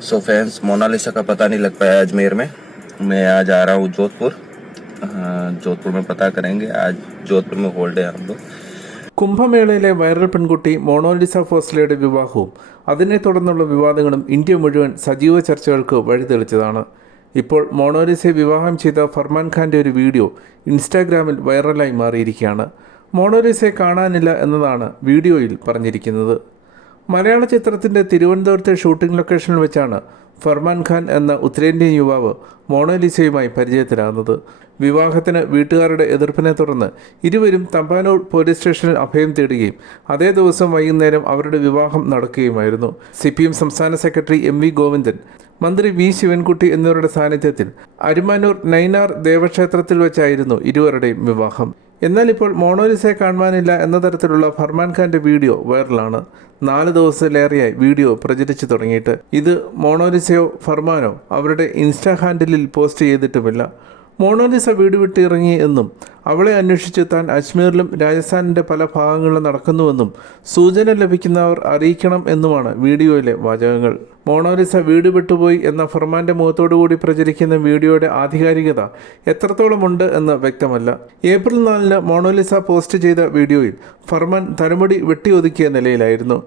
So friends, Mona Lisa का पता नहीं लग पाया अजमेर में। मैं आज आ रहा हूँ जोधपुर। जोधपुर में पता करेंगे। आज जोधपुर में होल्ड है हम लोग। കുംഭമേളയിലെ വൈറൽ പെൺകുട്ടി മോണോലിസ ഫോസ്ലയുടെ വിവാഹവും അതിനെ തുടർന്നുള്ള വിവാദങ്ങളും ഇന്ത്യ മുഴുവൻ സജീവ ചർച്ചകൾക്ക് വഴിതെളിച്ചതാണ്. ഇപ്പോൾ മോണോലിസയെ വിവാഹം ചെയ്ത ഫർമാൻ ഖാൻ്റെ ഒരു വീഡിയോ ഇൻസ്റ്റാഗ്രാമിൽ വൈറലായി മാറിയിരിക്കുകയാണ്. മോണോലിസയെ കാണാനില്ല എന്നതാണ് വീഡിയോയിൽ പറഞ്ഞിരിക്കുന്നത്. മലയാള ചിത്രത്തിൻ്റെ തിരുവനന്തപുരത്തെ ഷൂട്ടിംഗ് ലൊക്കേഷനിൽ വെച്ചാണ് ഫർമാൻ ഖാൻ എന്ന ഉത്തരേന്ത്യൻ യുവാവ് മോണോലിസയുമായി പരിചയത്തിലാകുന്നത്. വിവാഹത്തിന് വീട്ടുകാരുടെ എതിർപ്പിനെ തുടർന്ന് ഇരുവരും തമ്പാനൂർ പോലീസ് സ്റ്റേഷനിൽ അഭയം തേടുകയും അതേ ദിവസം വൈകുന്നേരം അവരുടെ വിവാഹം നടക്കുകയുമായിരുന്നു. CPM സംസ്ഥാന സെക്രട്ടറി MV ഗോവിന്ദൻ, മന്ത്രി V ശിവൻകുട്ടി എന്നിവരുടെ സാന്നിധ്യത്തിൽ അരിമാനൂർ നൈനാർ ദേവക്ഷേത്രത്തിൽ വെച്ചായിരുന്നു ഇരുവരുടെയും വിവാഹം. എന്നാൽ ഇപ്പോൾ മോണോലിസയെ കാണുവാനില്ല എന്ന തരത്തിലുള്ള ഫർമാൻ ഖാൻ്റെ വീഡിയോ വൈറലാണ്. 4 ദിവസത്തിലേറെയായി വീഡിയോ പ്രചരിച്ചു തുടങ്ങിയിട്ട്. ഇത് മോണോലിസയോ ഫർമാനോ അവരുടെ ഇൻസ്റ്റാ ഹാൻഡിലിൽ പോസ്റ്റ് ചെയ്തിട്ടുമില്ല. മോണോലിസ വീട് വിട്ട് ഇറങ്ങി എന്നും അവളെ അന്വേഷിച്ച് താൻ അജ്മീറിലും രാജസ്ഥാനിൻ്റെ പല ഭാഗങ്ങളിലും നടക്കുന്നുവെന്നും സൂചന ലഭിക്കുന്നവർ അറിയിക്കണം എന്നുമാണ് വീഡിയോയിലെ വാചകങ്ങൾ. മോണോലിസ വീട് വിട്ടുപോയി എന്ന ഫർമാൻ്റെ മുഖത്തോടുകൂടി പ്രചരിക്കുന്ന വീഡിയോയുടെ ആധികാരികത എത്രത്തോളമുണ്ട് എന്ന് വ്യക്തമല്ല. ഏപ്രിൽ 4 മോണോലിസ പോസ്റ്റ് ചെയ്ത വീഡിയോയിൽ ഫർമാൻ തലമുടി വെട്ടിയൊതുക്കിയ നിലയിലായിരുന്നു.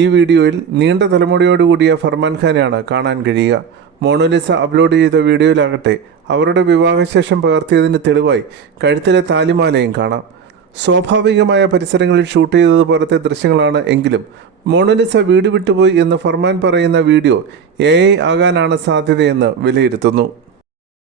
ഈ വീഡിയോയിൽ നീണ്ട തലമുടിയോടുകൂടിയ ഫർമാൻ ഖാനെയാണ് കാണാൻ കഴിയുക. മോണോലിസ അപ്ലോഡ് ചെയ്ത വീഡിയോയിലാകട്ടെ അവരുടെ വിവാഹശേഷം പകർത്തിയതിന് തെളിവായി കഴുത്തിലെ താലിമാലയും കാണാം. സ്വാഭാവികമായ പരിസരങ്ങളിൽ ഷൂട്ട് ചെയ്തതുപോലത്തെ ദൃശ്യങ്ങളാണ് എങ്കിലും മോണോലിസ വീട് വിട്ടുപോയി എന്ന് ഫർമാൻ പറയുന്ന വീഡിയോ AI ആകാനാണ് സാധ്യതയെന്ന് വിലയിരുത്തുന്നു.